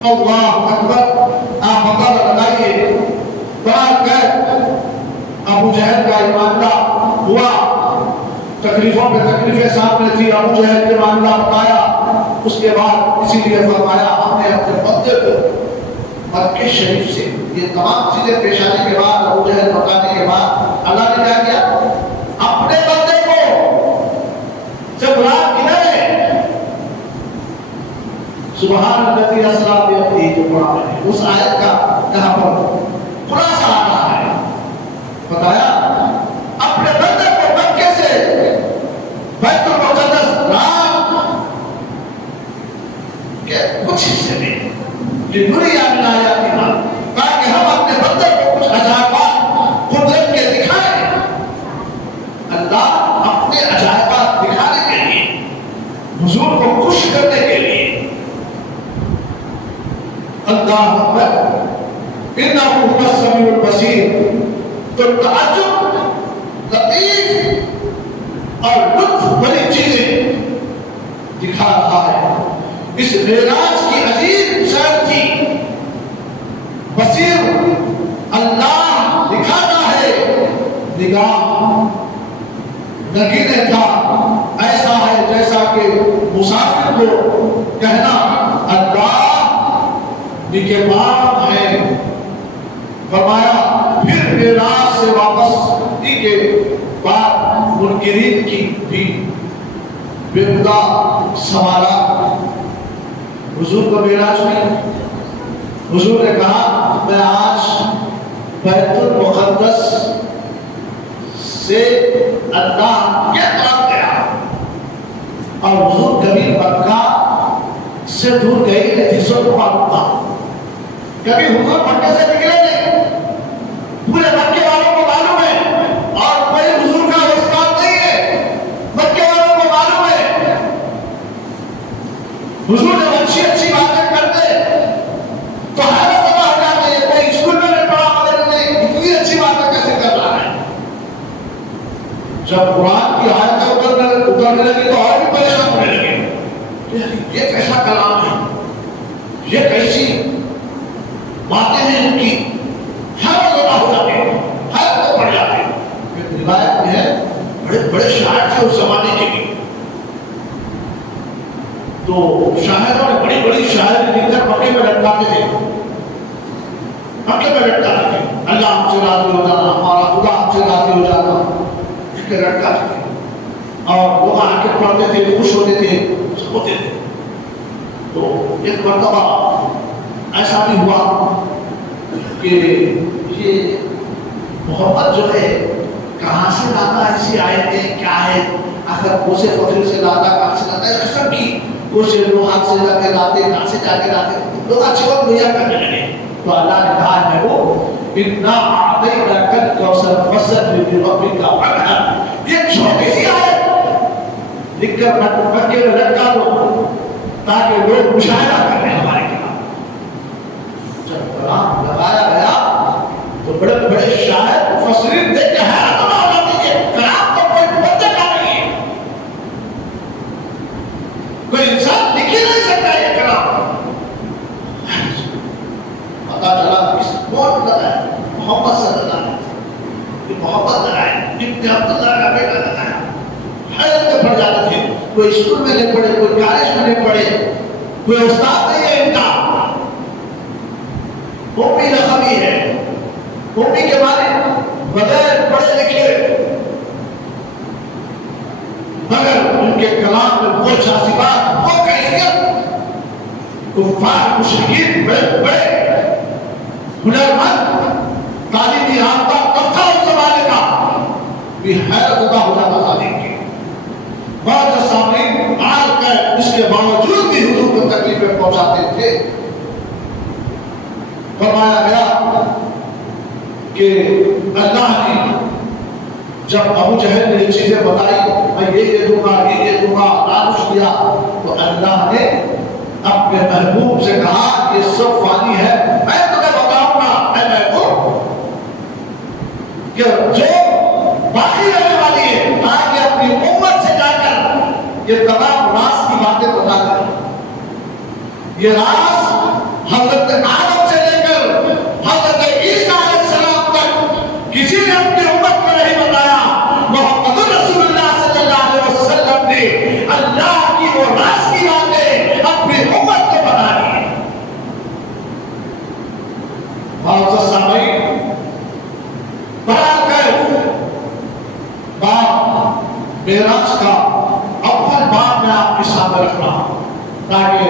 اللہ اکبر، آپ پتہ لگائیے ابو جہل کا یہ معاملہ ہوا، تکلیفوں پہ تکلیفیں سامنے تھی، ابو جہل کے معاملہ بتایا، اس کے بعد اسی لیے فرمایا ہم نے اپنے بندے کو مکہ شریف سے یہ تمام چیزیں پیش آنے کے بعد، ابو جہل بتانے کے بعد اللہ نے کیا کیا؟ اپنے بندے کو جب رات گرے سبحان الذی اسریٰ بعبدہ جو پڑھا ہے اس آیت کا یہاں پر خلاصہ آ رہا ہے، بتایا اپنے بندے کو مکے سے بیت المقدس رات کے کچھ حصے میں لنریہ من آیاتنا، تاکہ ہم اپنے بندے کو کچھ عجائبات قدرت کے دکھائیں۔ اللہ اپنے عجائبات دکھانے کے لیے، حضور کو خوش کرنے کے لیے، اللہ اکبر، انہ هو السمیع البصیر، تو تعجب، لطیف اور لطف بڑی چیزیں دکھا رہا ہے۔ اس معراج کی عجیب شان تھی، بصیر اللہ دکھاتا ہے، نگاہ نگینے کا ایسا ہے جیسا کہ مسافر کو کہنا اللہ نگہبان ہے۔ فرمایا پھر معراج سے واپس کے بعد منکرین کی بھی بےہودہ سوالات، حضور کو معراج میں حضور نے کہا میں آج بیت المقدس سے اللہ کے طرف گیا، اور حضور کبھی مکہ سے دور گئی نہیں تھی، سب کو معلوم تھا، کبھی حضور مکہ سے نکلے نہیں، پورے مکے والوں کو معلوم ہے، اور کوئی حضور کا استاد نہیں ہے، مکے والوں کو معلوم ہے حضور نے اچھی اچھی باتیں کرتے تو حیرت زدہ ہو جاتے ہیں، کوئی اسکول میں نہیں پڑھا مگر نہیں اتنی اچھی باتیں کیسے کر رہا ہے۔ جب قرآن کی آیتیں اترنے لگی تو اور بھی پریشان ہونے لگے، یہ کیسا کلام ہے، یہ کیسی باتیں ہیں ان کی، حیرت زدہ ہو جاتے ہیں، حیرت کو پڑ جاتے ہیں۔ ایک روایت میں ہے بڑے بڑے شاعر تھے اس زمانے کے لیے، تو شاعروں نے بڑی بڑی شاعری لکھ کر مکے میں لٹکاتے تھے، مکے میں لٹکاتے تھے، اللہ ہم سے راضی ہو جانا، ہمارا خدا ہم سے راضی ہو جانا، اس کے لٹکاتے تھے، اور لوگ آ کے پڑھتے تھے، خوش ہوتے تھے، ہوتے تھے۔ تو ایک مرتبہ ایسا بھی ہوا کہ یہ محبت جو ہے کہاں سے لاتا، ایسی آیتیں کیا ہے، آخر کوسے فخر سے لاتا، کہاں سے لاتا ہے، قسم کی کوسے لوگ ہاتھ سے جا کے لاتے، کہاں سے جا کے لاتے، لوگ اچھی وقت مہیا کرنے لگے۔ تو اللہ نے کہا ہے وہ اِنَّا أَعْطَيْنَاكَ الْكَوْثَرَ فَصَلِّ لِرَبِّكَ وَانْحَرْ، یہ چھوٹی سی آیت لکھ کر مکے میں لٹکا دو تاکہ لوگ مشاہدہ کر لیں ہمارے خلاف۔ جب کلام لگایا گیا تو بڑے بڑے شاعر مفسرین دیکھ کے حیرت زدہ ہو جاتے ہیں، کلام تو کوئی بندے کا نہیں ہے، کوئی انسان لکھ ہی نہیں سکتا یہ کلام۔ پتا چلا اس کون لگایا؟ محمد صلی اللہ علیہ وسلم، یہ محمد لگائے، ابن عبداللہ کا بیٹا لگایا۔ حیرت میں پڑ جاتے تھے، کوئی اسکول میں نہیں پڑھے، کوئی کالج میں نہیں پڑھے، کوئی استاد نہیں ہے ان کا، امی لقبی ہے، امی کے معنی بغیر پڑھے لکھے، مگر ان کے کلام میں وہ جاذبات، وہ کیفیت، کفار مشرکین بڑے بڑے ہنرمند تعلیمی یافتہ طبقہ اس زمانے کا بھی حیرت زدہ ہو جاتا تھا دیکھ کے۔ بعض سامعین آ کر اس کے باوجود بھی حضور کو تکلیفیں پہنچاتے تھے۔ فرمایا گیا کہ اللہ نے جب ابو جہل نے یہ چیزیں بتائی، میں یہ دوں گا، یہ دوں گا، لالچ دیا، تو اللہ نے اپنے محبوب سے کہا یہ سب فانی ہے، میں تمہیں بتاؤں گا اے محبوب کہ جو باقی رہنے والی ہے، تاکہ اپنی امت سے جا کر یہ تمام راز کی باتیں بتا دیں۔ یہ راز حضرت آدم سے لے کر حضرت عیسیٰ علیہ السلام تک کسی نے اپنی امت کو نہیں بتایا. محمد رسول اللہ صلی اللہ علیہ وسلم نے اللہ کی وہ راز کی باتیں اپنی امت کو بتا دی. معزز سامعین، بڑا کر باب معراج کا اول باب میں آپ کے سامنے رکھ رہا ہوں تاکہ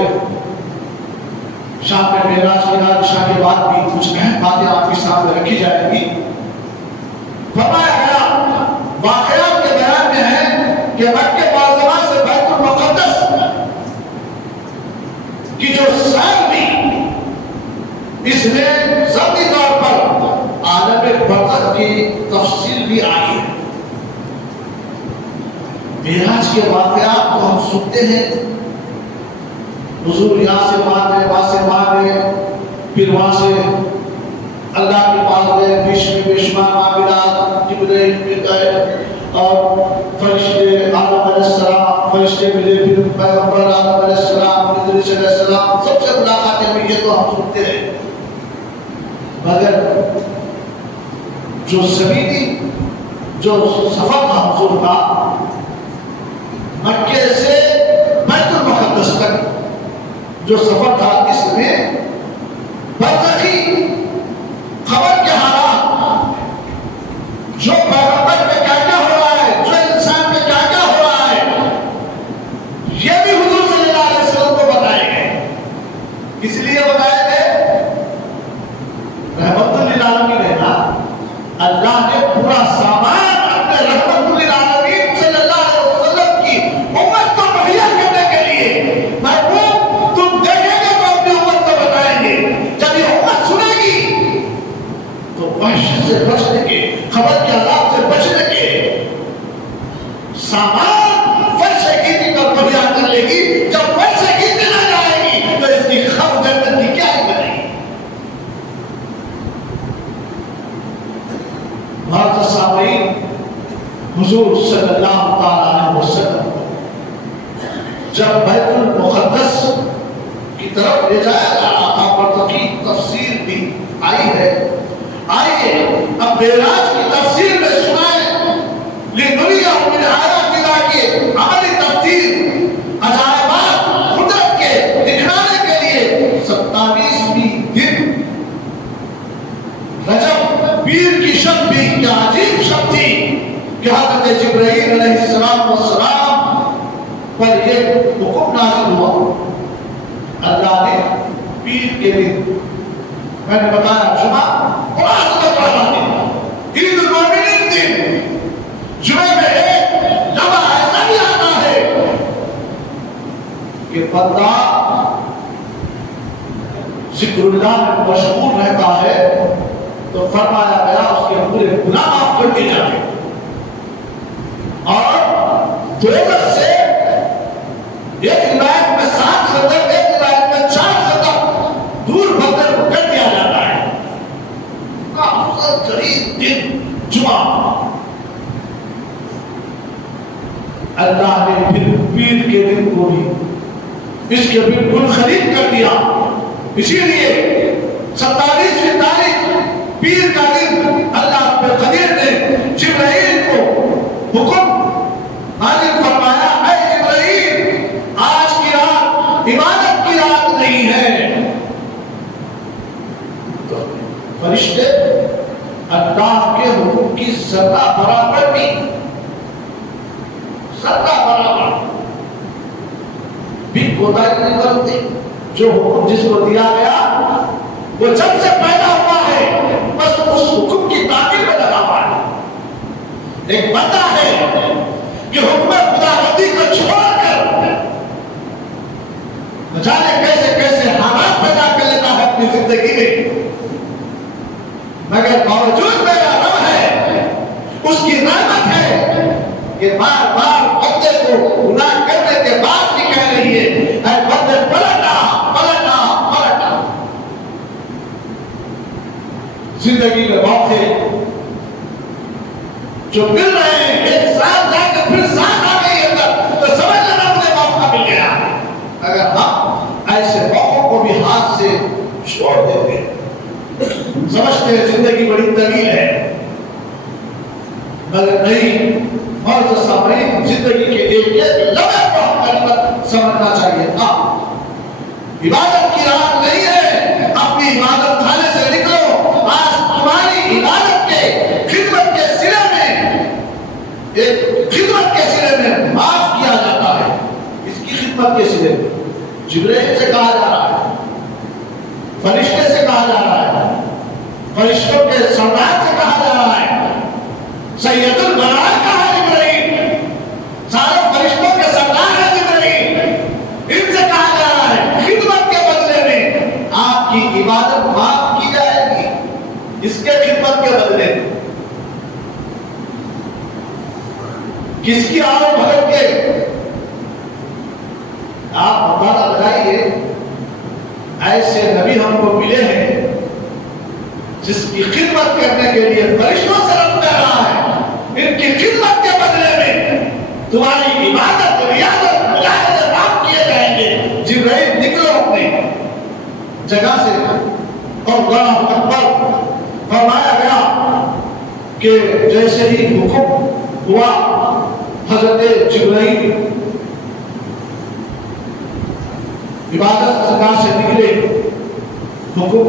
شام میں معراج کے بعد عشاء کے بعد بھی کچھ اہم باتیں آپ کے سامنے رکھی جائیں گی. فرمایا گیا واقعات کے بیان میں ہے کہ مکہ معظمہ سے بیت المقدس کی جو سیر بھی اس میں ذاتی طور پر عالم برزخ کی تفصیل بھی آئی ہے. معراج کے واقعات کو ہم سنتے ہیں، حضور یہاں سے مانگے وہاں سے مانگے، پھر وہاں سے اللہ کے پاس گئے، بیچ میں بے شمار معاملات، جبرائیل مل گئے اور فرشتے آدم علیہ السلام فرشتے ملے، پھر پیغمبر آدم علیہ السلام ادریس علیہ السلام سب سے ملاقاتیں ہوئی. یہ تو ہم سنتے ہیں، مگر جو زمینی جو سفر تھا حضور کا مکے سے بیت المقدس تک جو سفر تھا، اس میں برزخی خبر کے حالات، جو پیغمبر میں کیا کیا ہو رہا ہے، جو انسان میں کیا کیا ہو رہا ہے، یہ بھی حضور صلی اللہ علیہ وسلم کو بتائے گئے. اس لیے بتائے گئے رحمت للعالمین ہے نا، اللہ نے پورا سامان اپنے رحمت للعالمین صلی اللہ علیہ وسلم کی امت کو مہیا کرنے کے لیے. محبوب تم دیکھیں گے تو اپنی امت کو بتائیں گے. جب یہ امت سنے گی تو وحشت سے بچنے کے، خبر کے عذاب سے بچنے کے سامان فرش گیتی پر مہیا کر لے گی. جب فرش گیتی نہ جائے گی تو اس کی خبر جنت کی کیا ہی بنے گی. معزز سامعین، حضور صلی اللہ علیہ وسلم جب بیت المقدس کی طرف لے جایا جا رہا تھا، برزخی تفسیر بھی آئی ہے. آئیے اب معراج کی تفسیر میں سنائیں لنریہ من آیاتنا کی عملی تفسیر، عجائبات قدرت کے دکھانے کے لیے 27ویں دن رجب پیر کی شب بھی کیا عجیب شب تھی کہ حضرت جبرائیل علیہ السلام پر یہ حکم نازل ہوا. اللہ نے پیر کے دن، میں نے بتایا جمعہ بڑا عظمت والا دن، عید المومنین دن، جمعے میں ایک لمحہ ایسا بھی آتا ہے کہ بندہ ذکر اللہ میں مشغول رہتا ہے تو فرمایا گیا اس کے پورے گناہ معاف کر دیے جاتے اور دوزخ سے ایک روایت میں 7 قدم، ایک روایت میں 4 قدم دور بدر کر دیا جاتا ہے. کا افضل ترین دن جمعہ. اللہ نے پھر پیر کے دن کو بھی اس کے بالکل خرید کر دیا. اسی لیے 27ویں تاریخ پیر کا دن اللہ رب قدیر نے جبرائیل کو حکم نازل فرمایا، اے جبرائیل آج کی رات عبادت کی رات نہیں ہے. تو فرشتے اللہ کے حکم کی ذرہ برابر بھی کوتاہی نہیں کرتے. جو حکم جس کو دیا گیا وہ جب سے پیدا ہوا ہے بس اس حکم کی تعمیل میں لگا ہوا ہے. ایک بندہ ہے کہ حکم خداوندی کو چھوڑ کر نہ جانے کیسے کیسے حالات پیدا کر لیتا ہے اپنی زندگی میں، مگر باوجود میرا رب ہے، اس کی رحمت ہے کہ بار بار بندے کو گناہ کرنے کے بعد بھی کہہ رہی ہے اے بندے پلٹا پلٹا پلٹا. زندگی میں موقع جو مل رہے ہیں، ایک سال جا کے پھر ساتھ آ گئی اندر تو سمجھ لینا مجھے موقع مل گیا. اگر ہم ایسے موقعوں کو بھی ہاتھ سے سمجھتے ہیں زندگی بڑی طویل ہے، مگر نہیں، معزز سامعین، زندگی کے ایک لمحے کو ہم غنیمت سمجھنا چاہیے تھا۔ عبادت کی رات نہیں ہے، اپنی عبادت خانے سے نکلو۔ آج تمہاری عبادت کے خدمت کے سلے میں، ایک خدمت کے سلے میں معاف کیا جاتا ہے۔ اس کی خدمت کے سلے میں جبرائیل سے کہا جا رہا ہے، فرشتے سے کہا جا رہا ہے، فرشتوں کے سردار سے کہا جا رہا ہے، سید البراء کہا جبرائیل، سارے فرشتوں کے سردار ہے جبرائیل، ان سے کہا جا رہا ہے خدمت کے بدلے میں آپ کی عبادت معاف کی جائے گی، اس کے خدمت کے بدلے میں۔ کس کی آؤ بھگت کے آپ اندازہ لگائیے، ایسے نبی ہم کو ملے ہیں جس کی خدمت کرنے کے لیے فرشتوں سے رب کر رہا ہے، ان کی خدمت کے بدلے میں تمہاری عبادت، ریاضت، مجاہدے معاف کیے جائیں گے۔ جبرائیل نکلو اپنی جگہ سے، اور اللہ اکبر فرمایا گیا کہ جیسے ہی حکم ہوا، حضرت جبرائیل عبادت گاہ سے نکلے، حکم،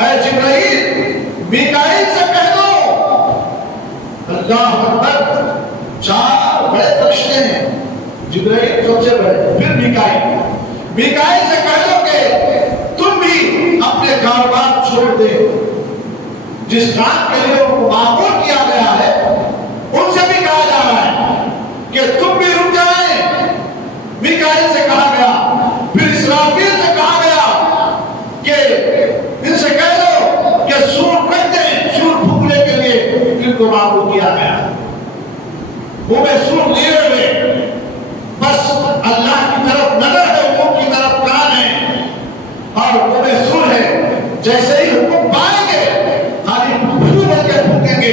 اے جبرائیل میکائیل سے کہہ دو۔ اللہ اکبر، 4 بڑے فرشتے ہیں، جبرائیل سب سے بڑے، پھر میکائیل سے کہہ دو کہ تم بھی اپنے کاروبار چھوڑ دے، جس کام کے لیے ان کو معمور کیا گیا ہے ان سے بھی کہا جا رہا ہے کہ تم بھی رک جائیں۔ میکائیل سے کہا گیا، پھر اسرافیل سے کہا گیا کہ ان سے کہہ دو کہ سور رکھ دیں، سور پھونکنے کے لیے ان کو معمور کیا گیا۔ وہ میں سور لیے ہوئے، بس اللہ کی طرف نظر ہے، حکم کی طرف کان ہے، اور وہ میں سور ہے، جیسے ہی حکم پائیں گے خالی پھول بن کے پھونکیں گے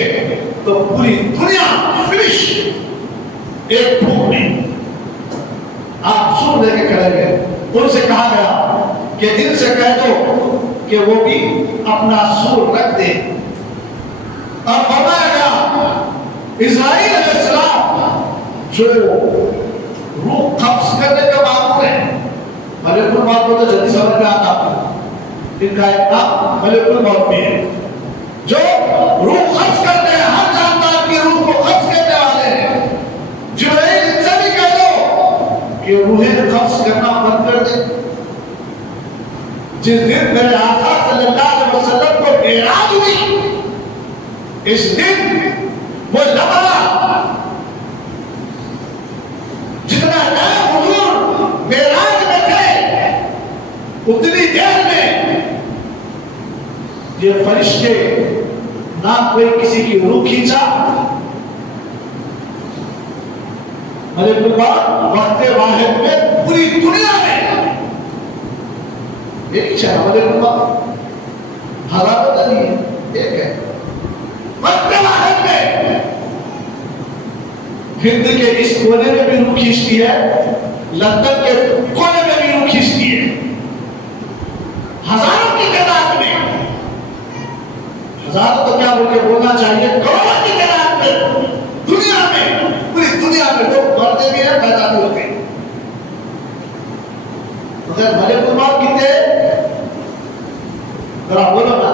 تو پوری دنیا فنش، ایک پھونک نہیں۔ آپ سور لے کے کھڑے گئے، ان سے کہا گیا کہ ان سے کہہ دو کہ وہ بھی اپنا سور رکھ دے، اور فرمایا گیا اسرائیل علیہ السلام جو روح قبض کرنے کا معمول ہے، ملک الموت کو تو جلدی سمجھ میں آتا، ان کا ایک نام ملک الموت بھی ہے، جو روح قبض کرتے ہیں، ہر جاندار کی روح کو قبض کرنے والے ہیں۔ جبرائیل ان سے بھی کہہ دو کہ روحیں قبض کرنا بند کر دے۔ جس دن میرے آقا صلی اللہ علیہ وسلم کو معراج ہوئی، اس دن وہ لمحہ جتنا ٹائم حضور معراج میں تھے، اتنی دیر میں یہ فرشتے نہ کوئی کسی کی روح کھینچا، ملک الموت وقت واحد میں پوری دنیا میں ایک شہر، ملک الموت حرارت نہیں ہے، ایک ہے، وقت واحد میں ہند کے اس کونے میں بھی روح کھینچتی ہے، لندن کے کونے میں بھی روح کھینچتی ہے، ہزاروں کی تعداد میں، ہزاروں تو کیا بول کے بولنا چاہیے، کروڑوں کی تعداد میں دنیا میں، پوری دنیا میں لوگ مرتے بھی ہیں، پیدا بھی ہوتے ہیں، مگر ملک الموت کتنے؟ ذرا بولو نا،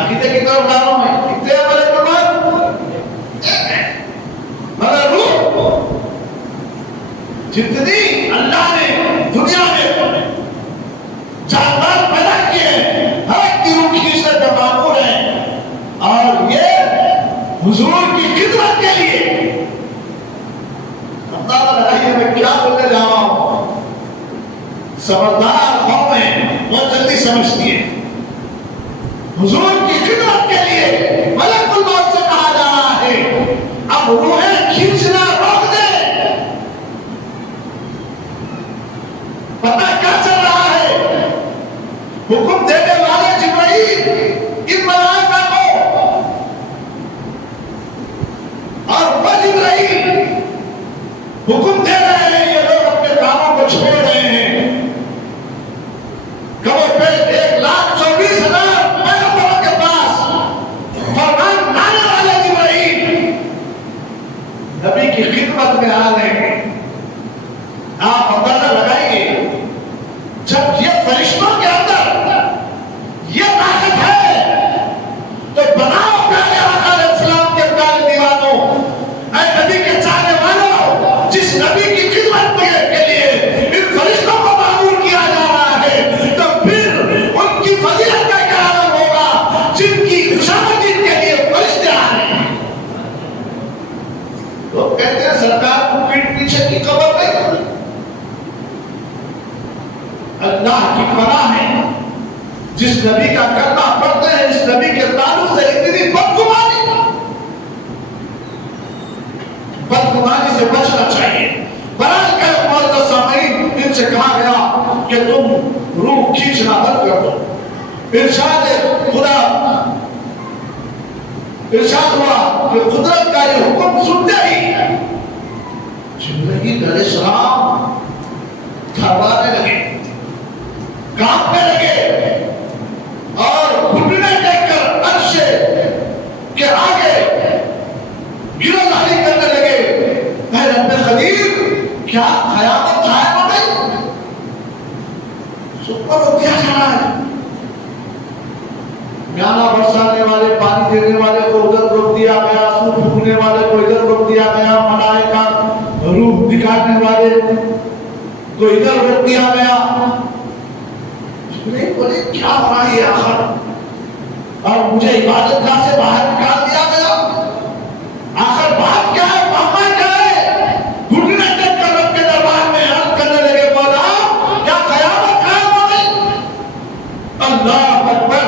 عقیدے کی طرف ڈالو میں، کتنے ہیں ملک الموت؟ ایک ہے، مگر روح جتنی اللہ نے دنیا میں جانور پیدا کیے ہیں، ہر ایک کی روح کھینچنے کا معمول ہے، اور یہ حضور کی خدمت کے لیے اندازہ لگائیے میں کیا بولنے جا رہا ہوں۔ سمجھدار قوم ہے، بہت جلدی سمجھتی ہے۔ حضور کی خدمت کے لیے ملک الموت سے کہا جا رہا ہے اب روحیں کھینچنا روک دے۔ پتہ کیا چل رہا ہے؟ حکم دینے والے جبرائیل ان ملائکہ کو، اور وہ جبرائیل حکم دے رہے ہیں، یہ لوگ اپنے کاموں کو چھوڑ رہے ہیں۔ کبھی پہ 1,24,000 پیغمبروں کے جس نبی کا کلمہ پڑھتے ہیں اس نبی کے تعلق سے اتنی بدگمانی سے بچنا چاہیے. برائے کہ معزز سامعین ان سے کہا گیا کہ تم روح کھینچنا بند کر دو. ارشاد خدا ارشاد ہوا کہ قدرت کا یہ حکم سنتے ہی جبرائیل علیہ السلام تھروانے لگے, کانپنے لگے اور گھٹنے ٹیک کر عرش کے آگے گرہداری کرنے لگے. اے رب خلیل, کیا قیامت قائم ہو گئی؟ سپر کو کیا جا رہا ہے؟ میانہ برسانے والے, پانی دینے والے کو ادھر روک دیا گیا, سور پھونکنے والے کو ادھر روک دیا گیا, ملائکہ روح نکالنے والے کو ادھر روک دیا گیا. بولے کیا ہو رہا ہے آخر, اور مجھے عبادت گاہ سے باہر نکال دیا گیا. آخر بات کیا ہے, معاملہ کیا ہے؟ گھٹنے ٹیک کر رب کے دربار میں عرض کرنے لگے, مولا کیا قیامت قائم ہو گئی؟ اللہ اکبر.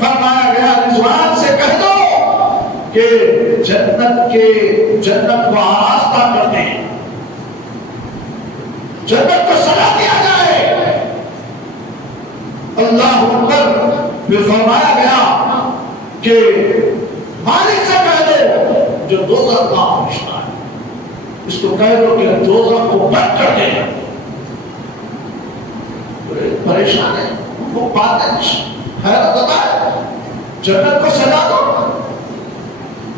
فرمایا گیا رضوان سے کہہ دو کہ جنت کو آراستہ کر دیں, جنت کو سجا دیا جائے. اللہ اکبر. پھر فرمایا گیا کہ مالک سے کہہ دو جو دوزخ کا فرشتہ ہے, اس کو کہہ دو کہ دوزخ کو بند کر دے. پریشان ہے, وہ بات ہے, حیرت ہوتا ہے. جنت کو سجا دو,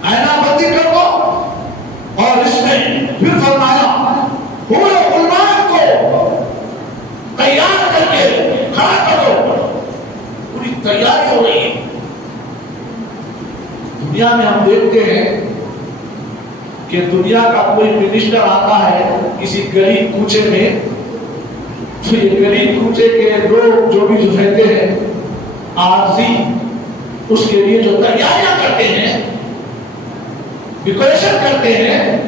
آئینہ بندی کر دو, اور اس میں پھر فرمایا حور و غلمان کو تیار کر کے کھڑا کرو. پوری تیاری ہو رہی ہے. دنیا میں ہم دیکھتے ہیں کہ دنیا کا کوئی منسٹر آتا ہے کسی گلی کوچے میں, تو یہ گلی کوچے کے لوگ جو بھی رہتے ہیں عارضی, اس کے لیے جو تیاریاں کرتے ہیں, ڈیکوریشن کرتے ہیں,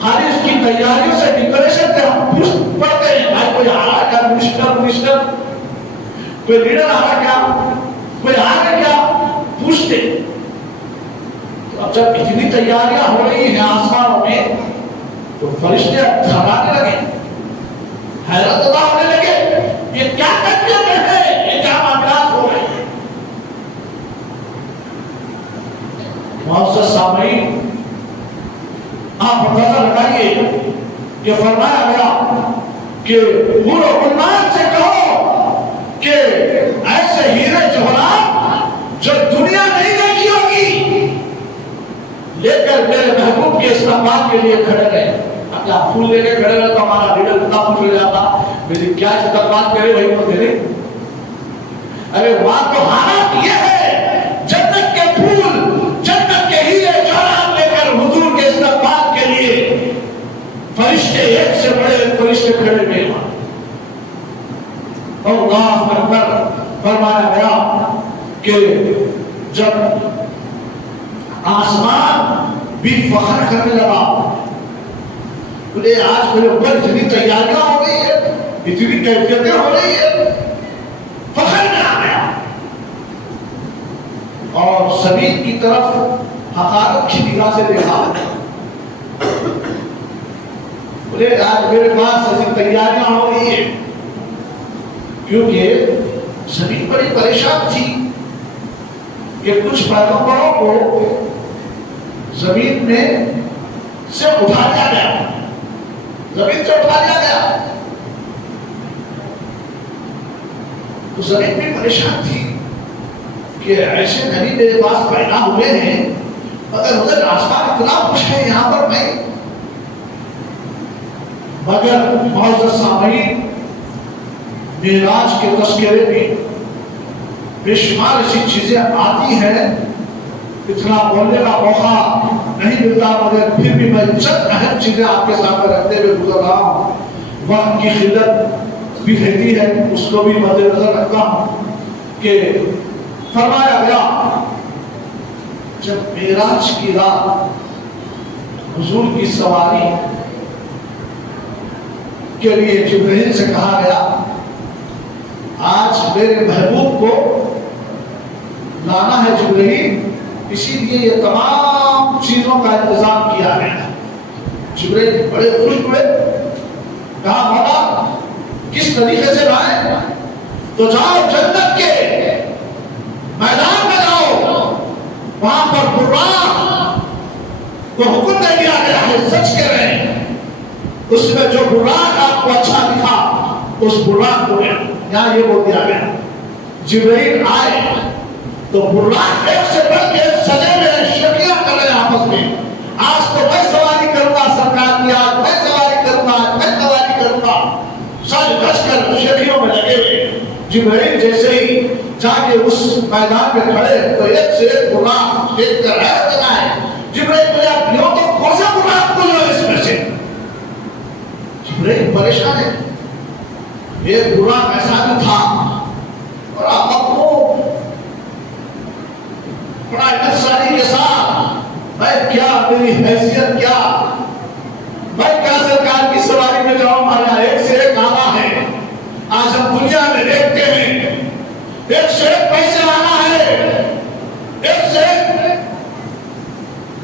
خالی اس کی تیاریوں سے ڈیکوریشن سے ہم پڑھتے ہیں بھائی کوئی آ رہا ہے کیا, منسٹر کوئی لیڈر آ رہا کیا, کوئی آ رہا کیا, پوچھتے. اب جب اتنی تیاریاں ہو رہی ہیں آسمانوں میں تو فرشتے گھبرانے لگے, حیرت زدہ ہونے لگے, یہ کیا کرتے ہیں, یہ کیا معاملات ہو رہے ہیں. معزز سامعین, آپ اندازہ لگائیے کہ فرمایا گیا کہ حور و غلمان سے کہو کہ ایسے ہیرے جواہرات جو دنیا نہیں دیکھی ہوگی لے کر میرے محبوب کے استقبال کے لیے کھڑے رہے. اب کیا پھول لے کے کھڑے رہے تو ہمارا لیڈر کتنا خوش ہو جاتا, میری کیا استقبال کرے وہی تو تیرے. ارے وہاں تو حالات یہ ہے, جنت کے پھول, جنت کے ہیرے جواہرات لے کر حضور کے استقبال کے لیے فرشتے ایک سے بڑے فرشتے کھڑے ہوئے. اللہ اکبر. فرمایا گیا کہ جب آسمان بھی فخر کرنے لگا, بولے آج میرے اوپر اتنی تیاریاں ہو رہی ہے, اتنی کیفیتیں ہو رہی ہے, فخر میں آ گیا. اور زمین کی طرف حقارت کی نگاہ سے دیکھا, بولے آج میرے پاس ایسی تیاریاں ہو رہی ہے, کیونکہ زمین بڑی پریشان تھی کہ کچھ پیغمبروں کو زمین میں سے اٹھا دیا گیا, زمین سے اٹھا دیا گیا. تو زمین بھی پریشان تھی کہ ایسے نبی میرے پاس پیدا ہوئے ہیں مگر ادھر آسمان اتنا خوش ہے یہاں پر نہیں. مگر معزز سامعین, معراج کے تذکرے میں بے شمار ایسی چیزیں آتی ہیں, اتنا بولنے کا موقع نہیں ملتا, مگر پھر بھی میں چند اہم چیزیں آپ کے سامنے رکھتے ہوئے گزر رہا ہوں. وقت کی قلت بھی رہتی ہے, اس کو بھی مد نظر رکھتا ہوں کہ فرمایا گیا جب معراج کی رات حضور کی سواری کے لیے جبرائیل سے کہا گیا آج میرے محبوب کو لانا ہے جبرائیل، اسی لیے یہ تمام چیزوں کا انتظام کیا گیا۔ جبرائیل بڑے خوش ہوئے، کہا مولا کس طریقے سے لائے؟ تو جاؤ جنت کے میدان میں جاؤ، وہاں پر براق کو حکم دے دیا گیا ہے سچ کہہ رہے ہیں، اس میں جو براق آپ کو اچھا دکھا اس براق کو یہاں یہ بول دیا گیا۔ جبرائیل آئے تو براق ایک سے بڑھ کے سجے ہوئے شکیاں کر رہے آپس میں، آج تو میں سواری کروں گا سرکار کی، آج میں سواری کروں گا، آج میں سواری کروں گا، سج بج کر شکیوں میں لگے ہوئے۔ جبرائیل جیسے ہی جا کے اس میدان میں کھڑے تو ایک سے ایک براق دیکھ کر حیرت لگائے۔ جبرائیل بولے اب یوں تو کون سا براق کو لو اس میں سے؟ جبرائیل پریشان ہے، ایک براق ایسا بھی تھا اور آپ کو بڑا انصاری کے ساتھ میں کیا میری حیثیت کیا، میں کیا سرکار کی سواری میں جاؤں، ہمارا ایک سے ایک آنا ہے۔ آج ہم دنیا میں دیکھتے ہیں ایک سے ایک پیسے لانا ہے، ایک سے ایک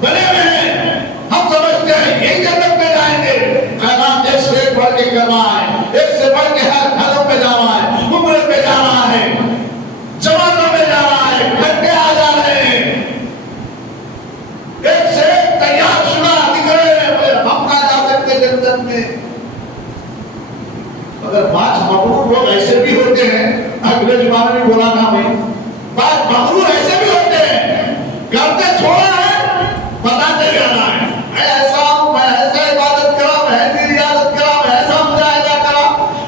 بنے ہوئے ہیں، ہم سمجھتے ہیں یہی جنت میں جائیں گے۔ خیرات ایک سے ایک بڑھ کے کرنا ہے، ایک سے بڑھ کے ہر گھروں پہ جانا ہے، عمرے پہ جانا ہے، جماعتوں میں جانا ہے، گھر کے آ جا رہے ہیں، ایک سے ایک تیار شدہ دکھ رہے ہیں، ہم کہاں جا سکتے جنت میں؟ اگر بعض مغرور لوگ ایسے بھی ہوتے ہیں، اگلے زمانے میں بولا تھا میں، بعض مغرور ایسے بھی ہوتے ہیں، گھر سے چھوڑا ہے بتاتے جانا ہے، میں ایسا ہوں، میں ایسا عبادت کرا، میں ایسی ریاضت کرا، میں ایسا مجاہدہ کرا،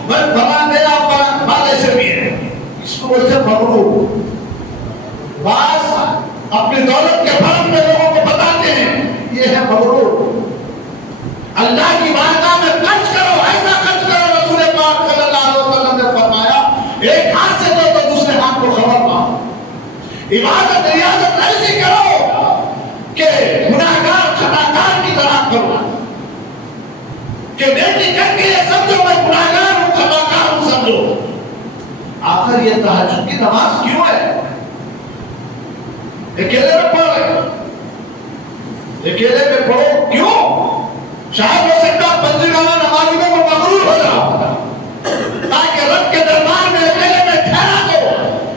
میں فلاں گیا فلاں، بعض ایسے بھی ہیں، اس کو بولتے ہیں مغرور۔ بعض اپنی دولت کے فرق میں لوگوں کو بتاتے ہیں، یہ ہے مغرور۔ اللہ کی بارگاہ میں خرچ کرو، ایسا خرچ کرو، رسول پاک صلی اللہ علیہ وسلم نے فرمایا ایک ہاتھ سے دو تو دوسرے ہاتھ کو خبر نہ ہو۔ عبادت ریاضت ایسی کرو کہ گناہگار خطاکار کی طرح کرو، کہ بیٹی کر کے یہ سمجھو میں گناہگار ہوں، خطاکار ہوں سمجھو۔ آخر یہ تہجد کی نماز کیوں ہے؟ اکیلے میں پڑھو، اکیلے میں پڑھو کیوں؟ شاید ہو سکتا بندگانہ نمازی میں وہ مغرور ہو جاؤ، تاکہ رب کے دربار میں اکیلے میں ٹھہرا دو،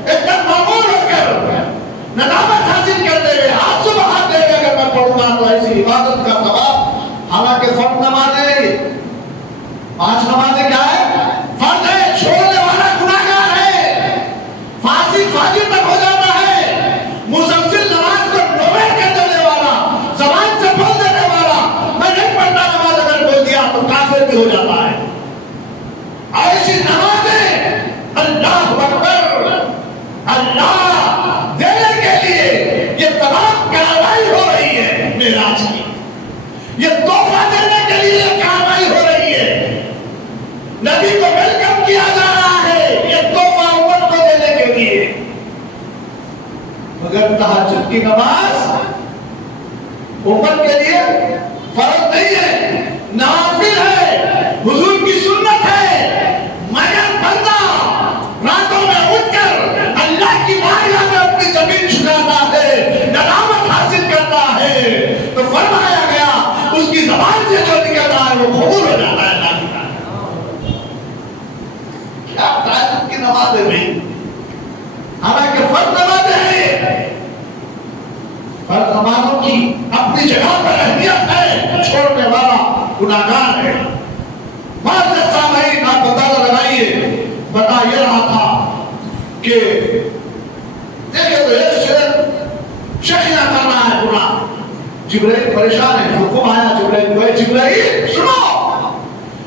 ایک دم مغرور ہو کر ندامت حاصل کر دے گے، آج صبح ہاتھ دے گا اگر میں پڑھوں گا تو ایسی عبادت کا ثواب۔ حالانکہ فرض نمازیں 5 نمازیں کیا ہے؟ فرض ہے، چھوڑنے والا گناہگار ہے، فاسق فاجر تک ہو جاتا ہے، مسلسل نماز کو نوبل کر دینے والا، زبان سے بول دینے والا، میں نہیں پڑھتا نماز اگر بول دیا تو کافر بھی ہو جاتا ہے۔ ایسی نمازیں اللہ اکبر، اللہ دینے کے لیے یہ تمام کارروائی ہو رہی ہے معراج کی، یہ تحفہ دینے کے لیے یہ کارروائی ہو رہی ہے، نبی کو ویلکم کیا جا رہا ہے یہ تحفہ امت کو دینے کے لیے۔ مگر تہجد کی نماز امت کے لیے فرض نہیں ہے، نوافل ہے، حضور کی سنت ہے۔ مگر بندہ راتوں میں اٹھ کر اللہ کی بارگاہ میں اپنی زمین جھکاتا ہے، ندامت حاصل کرتا ہے، تو فرمایا گیا اس کی زبان سے جو نکلتا ہے وہ قبول ہو جاتا ہے اللہ کی بارگاہ۔ کیا تہجد کی نماز ہے بھائی؟ حالانکہ فرض نمازیں ہیں، فرض نمازوں کی اپنی جگہ پر اہمیت ہے، چھوڑنے والا گناہگار ہے۔ بعض سامعین آپ اندازہ لگائیے، بتا یہ رہا تھا کہ دیکھیں تو ایک شخص شخیاں کر رہا ہے گناہ، جبرائیل پریشان ہے، حکم آیا جبرائیل کو، جبرائیل سنو،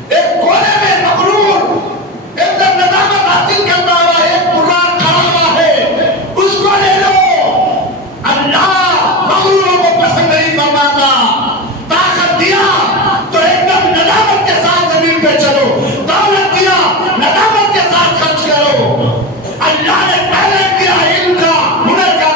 ایک کونے میں مغرور ایک دم ندامت حاصل کرتا ہوا ایک براق کھڑا ہوا ہے، اس کو لے لو۔ اللہ مغروروں کو پسند نہیں فرماتا، طاقت دیا تو ایک دم ندامت کے ساتھ زمین پہ چلو، دولت دیا ندامت کے ساتھ خرچ کرو۔ اللہ نے پہلے دیا علم کا، ہنر کا،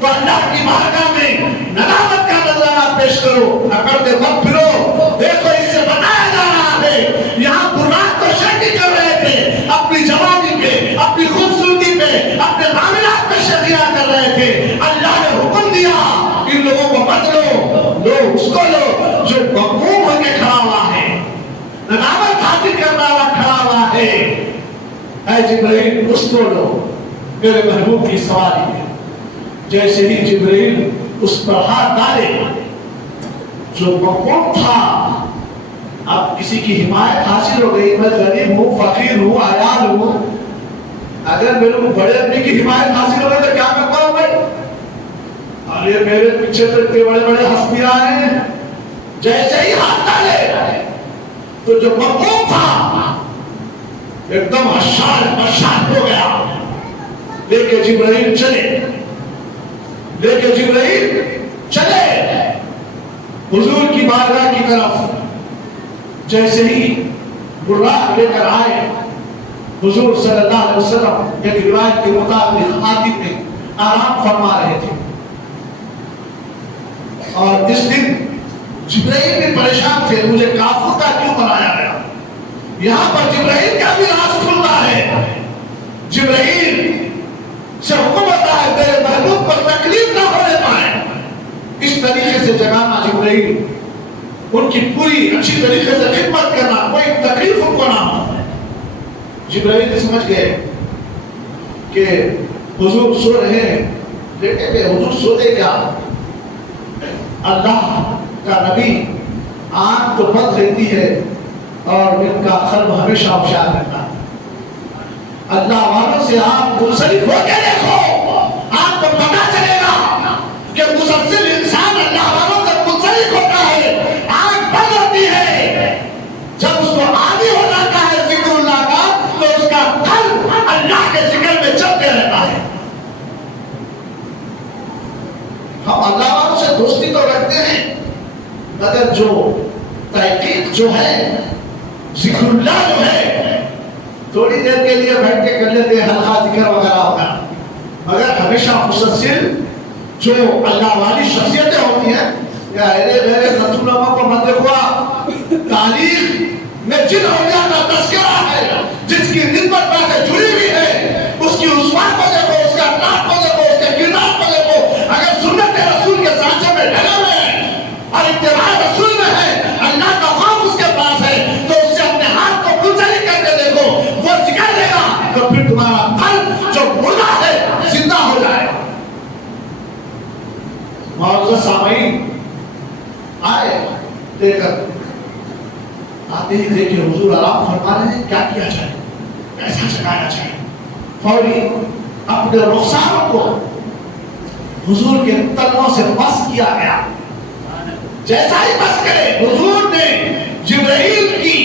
تو اللہ کی بارگاہ میں ندامت کا نذرانہ پیش کرو، اکڑتے مت پھرو۔ دیکھو اس سے بتایا جا رہا ہے، یہاں براق کو شک کر رہے تھے اپنی جوانی پہ، اے جبرائیل اس کو لو میرے محبوب کی سواری ہے. جیسے ہی جبرائیل اس پر ہاتھ ڈالے جو مقوم تھا، اب کسی کی حمایت حاصل ہو گئی. میں غریب ہوں، فقیر ہوں، عیال ہوں، اگر میرے کو بڑے آدمی کی حمایت حاصل ہو گئی تو کیا کرتا ہوں بھائی؟ ارے میرے پیچھے تو اتنے بڑے بڑے ہستیاں ہیں. جیسے ہی ہاتھ ڈالے تو جو مقوم تھا ایک دم اشار ہو گیا. لے کے جبرائیل چلے حضور کی بارگاہ کی طرف. جیسے ہی براق لے کر آئے حضور صلی اللہ علیہ وسلم ایک روایت کے مطابق خاتم میں آرام فرما رہے تھے. اور اس دن جبرائیل بھی پریشان تھے، مجھے کافر کا کیوں بنایا گیا؟ یہاں پر جبرائیل کا بھی راز کھلتا ہے. جبرائیل سے حکم ہوتا ہے تیرے محبوب پر تکلیف نہ ہونے پائے. اس طریقے سے جگانا جبرائیل، ان کی پوری اچھی طریقے سے خدمت کرنا، کوئی تکلیف ان کو نہ ہو. جبرائیل سمجھ گئے کہ حضور سو رہے ہیں، لیٹے ہوئے. حضور سوتے کیا؟ اللہ کا نبی آنکھ تو بند رہتی ہے اور ان کا قلب ہمیشہ ہوشیار رہتا ہے. اللہ والوں سے آپ منسلک ہو کے دیکھو، آپ کو پتا چلے گا کہ مسلسل انسان اللہ والوں سے منسلک ہوتا ہے. آنکھ بند ہوتی ہے، جب اس کو عادی ہو جاتا ہے ذکر اللہ کا تو اس کا قلب اللہ کے ذکر میں چلتے رہتا ہے. ہم اللہ والوں سے دوستی تو رکھتے ہیں، مگر جو تحقیق جو ہے، ذکر اللہ جو ہے، تھوڑی دیر کے لیے بیٹھ کے کر لیتے ہیں، حلقہ ذکر وغیرہ ہوگا. مگر ہمیشہ مسلسل جو اللہ والی شخصیتیں ہوتی ہیں، یا ایرے میرے نتولما کو مت دیکھوا، تاریخ میں جن اولیاء کا تذکرہ ہے جس کی نسبت میں سے جڑی ہوئی ہے، اس کی عثمان کو دیکھو، اس کا نام کو دیکھو، اس کے کردار کو دیکھو. اگر سنت رسول کے سانچے میں ڈھلے ہوئے ہیں اور اتباع رسول میں ہے، اللہ کا خوف اس کے پاس ہے، تو اس سے اپنے ہاتھ کو منسلک کر کے دیکھو، وہ ذکر دے گا تو پھر تمہارا قلب جو مردہ ہے زندہ ہو جائے. معزز سامعین آئے لے کر آتے ہی دیکھے حضور آرام فرما رہے ہیں. کیا کیا جائے، کیسا جگایا جائے؟ فوری اپنے رخساروں کو حضور کے تنوں سے بس کیا گیا. جیسا ہی بس کرے حضور نے جبرائیل کی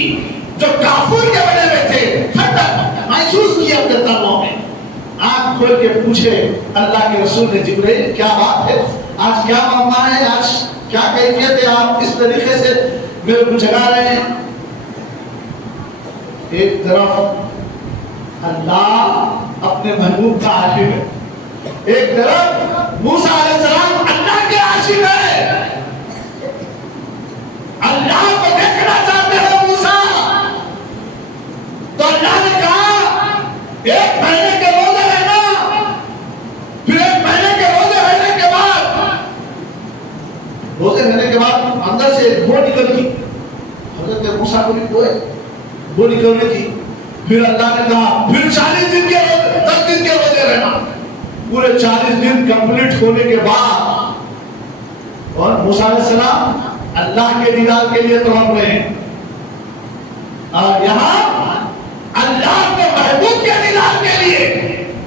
جو کافور کے بنے ہوئے تھے ٹھنڈک محسوس کی اپنے تنوں میں. آنکھ کھول کے پوچھے اللہ کے رسول نے، جبرائیل کیا بات ہے، آج کیا معاملہ ہے، آج کیا کیفیت ہے، آپ اس طریقے سے میرے کو جگا رہے ہیں؟ ایک طرف اللہ اپنے محبوب کا عاشق ہے، ایک طرف موسیٰ علیہ السلام اللہ کے عاشق ہے. اللہ کو دیکھنا چاہتے ہو موسیٰ، تو اللہ نے کہا ایک مہینے کے روزے رہنا، پھر ایک مہینے کے روزے رہنے کے بعد اندر سے ایک بو نکل گئی. حضرت موسیٰ کو بھی بو نکل رہی تھی. پھر اللہ نے کہا پھر 40 دن کے 10 دن کے روزے رہنا. پورے 40 دن کمپلیٹ ہونے کے بعد اور موسیٰ علیہ السلام اللہ کے دیدار کے لیے تڑپ رہے ہیں، اور یہاں اللہ کے محبوب کے دیدار کے لیے.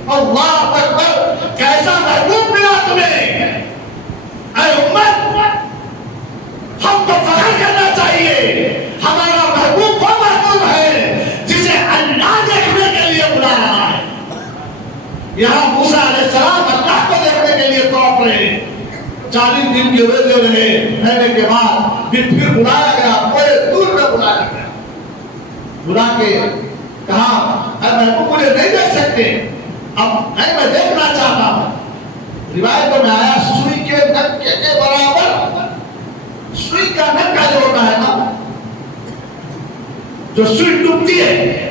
اللہ اکبر، کیسا محبوب ملا تمہیں اے امت. ہم کو فخر کرنا چاہیے، ہمارا محبوب وہ محبوب ہے جسے اللہ دیکھنے کے لیے بلا رہا ہے. یہاں موسیٰ علیہ السلام اللہ کو دیکھنے کے لیے تڑپ رہے ہیں. 40 دن کے روزے رہنے کے بعد پھر بلایا گیا، بڑے دور میں بلایا گیا. بلا کے کہا اے محبوب مجھے نہیں دیکھ سکتے، اب نہیں میں دیکھنا چاہتا ہوں. روایتوں میں آیا سوئی کے نکے کے برابر، سوئی کا نکا جو ہوتا ہے نا، جو سوئی ڈوبتی ہے،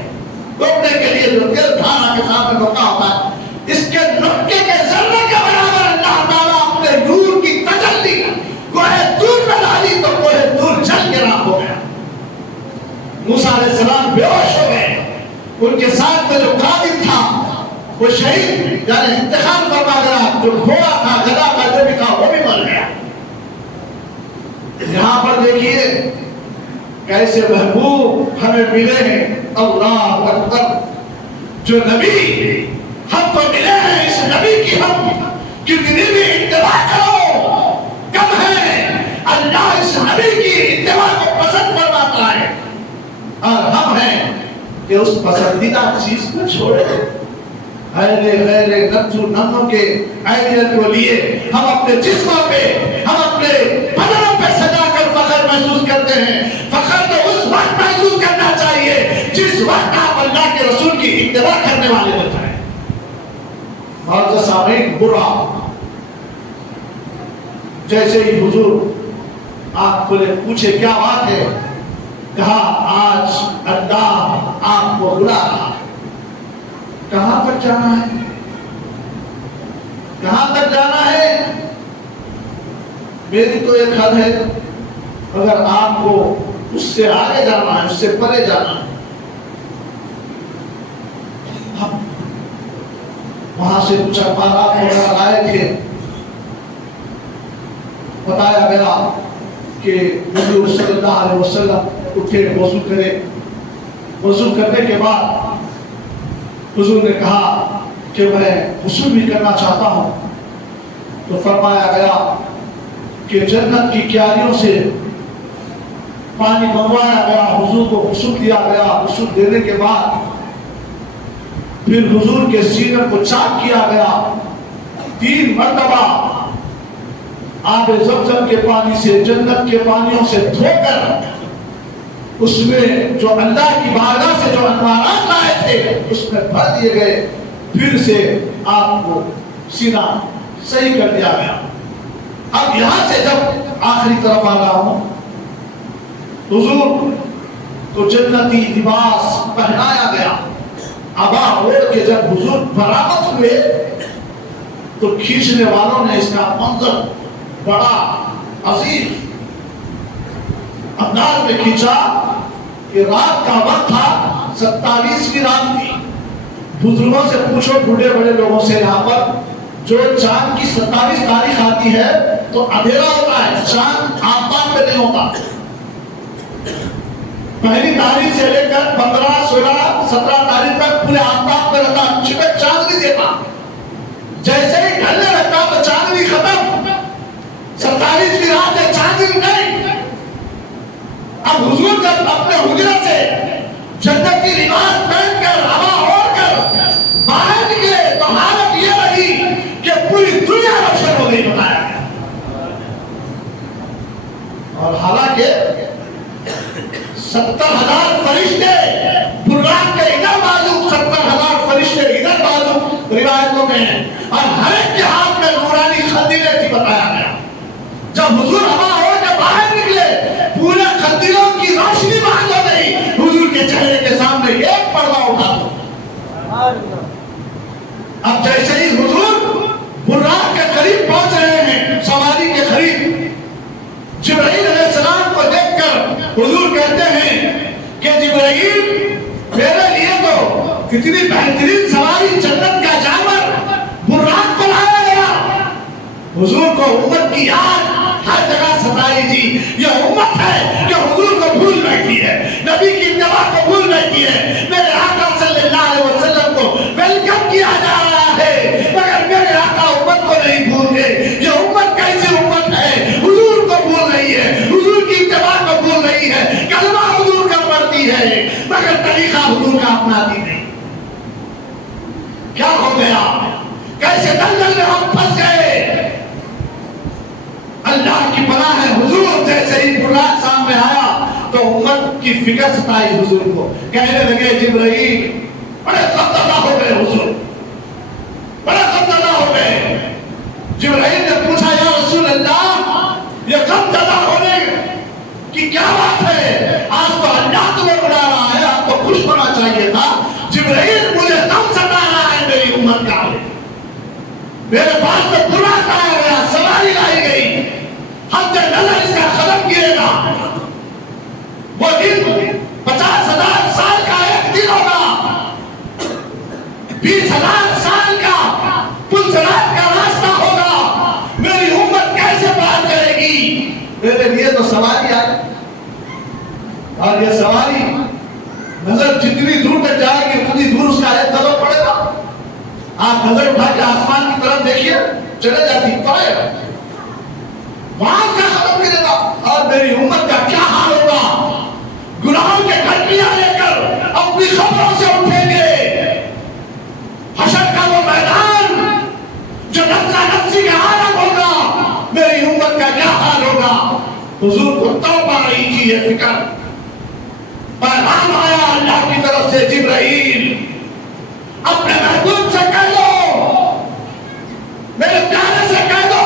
ڈوبنے کے لیے جو تیل دھانا کے ساتھ نکا ہوتا ہے، اس کے نکے کے ذرے کے برابر اللہ تعالیٰ اپنے نور کی تجلی کوہ طور میں ڈالی تو کوہ طور جل کے راہ ہو گیا. موسیٰ علیہ السلام بے ہوش ہو گئے. ان کے ساتھ میں جو قائد تھا وہ شہید یعنی انتخاب فرما گیا، جو گھوڑا تھا گدا کا جو بھی تھا وہ بھی مر گیا۔ یہاں پر دیکھیے کیسے محبوب ہمیں ملے ہیں، اللہ اکبر۔ جو نبی ہم کو ملے ہیں، اس نبی کی ہم کتنی بھی اتباع کرو کم ہے، اللہ اس نبی کی اتباع کو پسند فرماتا ہے، اور ہم ہیں کہ اس پسندیدہ چیز کو چھوڑے۔ غیر نفسو نمو کے عیدیت کو لیے ہم اپنے جسموں پہ، ہم اپنے بدنوں پہ سجا کر فخر محسوس کرتے ہیں۔ فخر تو اس وقت محسوس کرنا چاہیے جس وقت آپ اللہ کے رسول کی اتباع کرنے والے ہو جائیں۔ معزز سامعین، برا جیسے ہی حضور آپ کو پوچھے کیا بات ہے، کہا آج اللہ آپ کو بلا رہا ہے۔ کہاں تک جانا ہے؟ کہاں تک جانا ہے؟ میری تو ایک حد ہے، اگر آپ کو اس سے آگے جانا ہے، اس سے پرے جانا ہے، ہم وہاں سے کچھ اخبارات وغیرہ لائے تھے، بتایا گیا کہ نبی صلی اللہ علیہ وسلم اٹھے، وضو کرے، وضو کرنے کے بعد حضور نے کہا کہ میں غسل بھی کرنا چاہتا ہوں، تو فرمایا گیا کہ جنت کی کیاریوں سے پانی منگوایا گیا، حضور کو غسل دیا گیا۔ غسل دینے کے بعد پھر حضور کے سینے کو چاک کیا گیا، 3 مرتبہ آب زمزم کے پانی سے، جنت کے پانیوں سے دھو کر اس میں جو اللہ کی بارگاہ سے جو انوارات لائے تھے اس میں بھر دیے گئے، پھر سے آپ کو سینہ صحیح کر دیا گیا۔ اب یہاں سے جب آخری طرف آ رہا ہوں، حضور کو جنتی لباس پہنایا گیا، ابا اوڑھ کے جب حضور برآمد ہوئے تو کھینچنے والوں نے اس کا منظر بڑا عظیم انداز میں کھینچا کہ رات کا وقت تھا، 27ویں رات تھی۔ بزرگوں سے پوچھو، بوڑھے بڑے لوگوں سے، یہاں پر جو چاند کی 27 تاریخ آتی ہے تو اندھیرا ہوتا ہے، چاند آفتاب پہ نہیں ہوتا۔ پہلی تاریخ سے لے کر 15 16 17 تاریخ تک پورے آفتاب پہ رہتا، چپک چاند نہیں دیتا۔ جیسے ہی ڈھلنے لگتا تو چاندنی ختم، 27ویں رات ہے، چاندنی نہیں۔ اب حضور جب اپنے حجرے سے جنت کی لباس پہن کر، ہوا اوڑھ کر باہر نکلے تو حالت یہ رہی کہ پوری دنیا روشن ہو گئی، بتایا گیا۔ اور حالانکہ 70,000 فرشتے براق کے ادھر بازو، 70,000 فرشتے ادھر بازو روایتوں میں ہیں، اور ہر ایک کے ہاتھ میں نورانی خندیلیں تھی، بتایا گیا۔ جب حضور ہوا اوڑھ کے باہر نکلے، پورے خندیلوں کی روشنی بند ہو گئی، حضور کے چہرے کے سامنے ایک پردہ اٹھا دو۔ اب جیسے ہی حضور براق کے قریب پہنچ رہے ہیں، سواری کے قریب، جبرائیل علیہ السلام کو دیکھ کر حضور کہتے ہیں کہ جبرائیل، میرے لیے تو کتنی بہترین سواری، جنت کا جانور براق کو لایا گیا۔ حضور کو امت کی یاد ہر جگہ ستائی تھی۔ یہ امت ہے کہ حضور کو بھول بیٹھی ہے، نبی کی اتباع کو بھول بیٹھی ہے۔ میرے آقا صلی اللہ علیہ وسلم کو ویلکم کیا جا رہا ہے، مگر میرے آقا امت کو نہیں بھول گئے۔ یہ امت کیسی امت ہے، حضور کو بھول رہی ہے، حضور کی اتباع کو بھول رہی ہے، کلمہ حضور کا پڑھتی ہے مگر طریقہ حضور کا اپناتی نہیں۔ کیا ہو گیا؟ کیسے دلدل میں ہم پھنس گئے؟ اللہ کی پناہ ہے، حضور جیسے ہی براق سامنے آیا تو امت کی فکر ستائی حضور کو، کہنے لگے جبرائیل، بڑے غمزدہ ہو گئے حضور، بڑے غمزدہ ہو گئے۔ جبرائیل نے پوچھا، یا رسول اللہ، یہ غمزدہ ہونے کی کیا بات ہے؟ آج تو اللہ تمہیں بلا رہا ہے، آپ کو خوش ہونا چاہیے تھا۔ جبرائیل، مجھے غم ستا رہا ہے میری امت کا، میرے پاس تو براق آیا گیا، سواری لائی گئی، حد نظر اس کا قدم گرے گا، وہ دن 50,000 سال کا ایک دن ہوگا، 20,000 سال کا پل صراط کا راستہ ہوگا، میری امت کیسے پار کرے گی؟ میرے لیے تو سواری آئی، اور یہ سواری نظر جتنی دور تک جائے گی اتنی دور اس کا ایک قدم پڑے گا۔ آپ نظر اٹھا کے آسمان کی طرف دیکھیے، چلے جاتی پڑے گا، وہاں کا قدم گرے گا۔ اور میری امت کا کیا حال ہوگا؟ گناہوں کے گھٹیاں لے کر اپنی قبروں سے اٹھیں گے، حشر کا وہ میدان جو نفسا نفسی کا عالم ہوگا، میری امت کا کیا حال ہوگا؟ حضور کو توبہ رہی تھی یہ فکر، پیغام آیا اللہ کی طرف سے، جبرائیل اپنے محبوب سے کہہ دو، میرے پیارے سے کہہ دو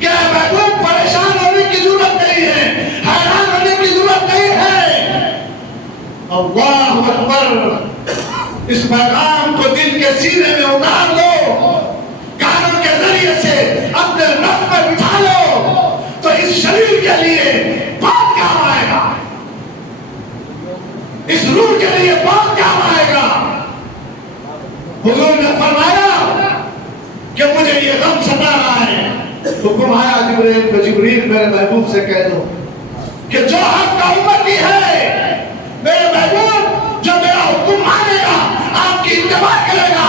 کہ محبوب پریشان ہونے کی ضرورت نہیں ہے، حیران ہونے کی ضرورت نہیں ہے۔ اللہ اکبر، اس پیغام کو دل کے سینے میں اتار لو، کانوں کے ذریعے سے اپنے نفس میں بٹھا لو، تو اس شریر کے لیے بہت کام آئے گا، اس روح کے لیے بہت کام آئے گا۔ حضور نے فرمایا کہ مجھے یہ غم ستا رہا ہے، حکم آیا جبریل کو، جبریل میرے محبوب سے کہہ دو کہ جو حق کا امتی ہے، میرے محبوب جو میرا حکم مانے گا، آپ کی اتباع کرے گا،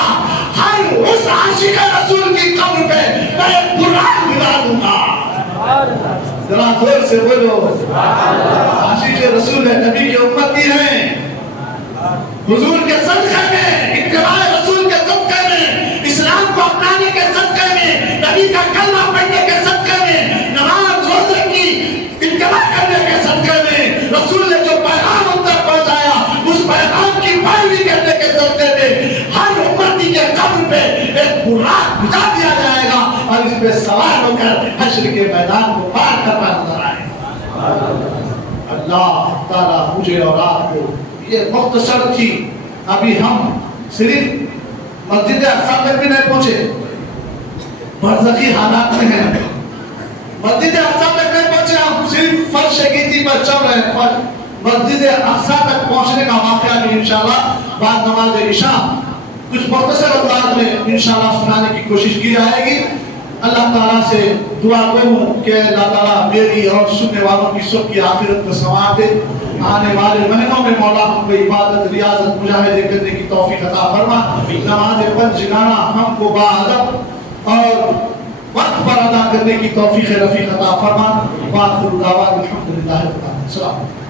ہر اس عاشق رسول کی قبر پہ میں ایک قرآن بنا دوں گا۔ ذرا زور سے بولو، عاشق رسول ہے، نبی کے امتی ہیں، حضور کے صدقے میں، اتباع رسول کے صدقے میں، اسلام کو اپنانے کے صدقے میں، نبی کا کلمہ پڑھنے کے صدقے میں، نماز روزے کی اتباع کرنے کے صدقے میں، رسول نے جو پیغام ہم تک پہنچایا اس پیغام کی پیروی کرنے کے صدقے میں، ہر امتی کے قبر پہ ایک قرآن بجا دیا جائے گا، اور اس پہ سوار ہو کر حشر کے میدان کو پار کرنا نظر آئے گا۔ اللہ تعالیٰ مجھے اور آپ کو، یہ مختصر تھی، ابھی ہم صرف مسجد اقصی تک بھی نہیں پہنچے، برزخی حالات میں ہیں، مسجد اقصی تک نہیں پہنچے، ہم صرف فرش گیتی پر چل رہے ہیں۔ مسجد اقصی تک پہنچنے کا واقعہ بھی انشاءاللہ بعد نماز عشاء کچھ مختصر انداز میں انشاءاللہ سنانے کی کوشش کی جائے گی۔ اللہ تعالیٰ سے دعا کروں کہ اللہ تعالیٰ میری اور سننے والوں کی سب کی آخرت کو سنوار دے، آنے والے مہینوں میں مولا ہم کو عبادت ریاضت مجاہدے کرنے کی توفیق عطا فرما، نماز پنجگانہ ہم کو باادب اور وقت پر ادا کرنے کی توفیق رفیق عطا فرما۔ وآخر دعوانا الحمدللہ رب العالمین۔ السلام علیکم۔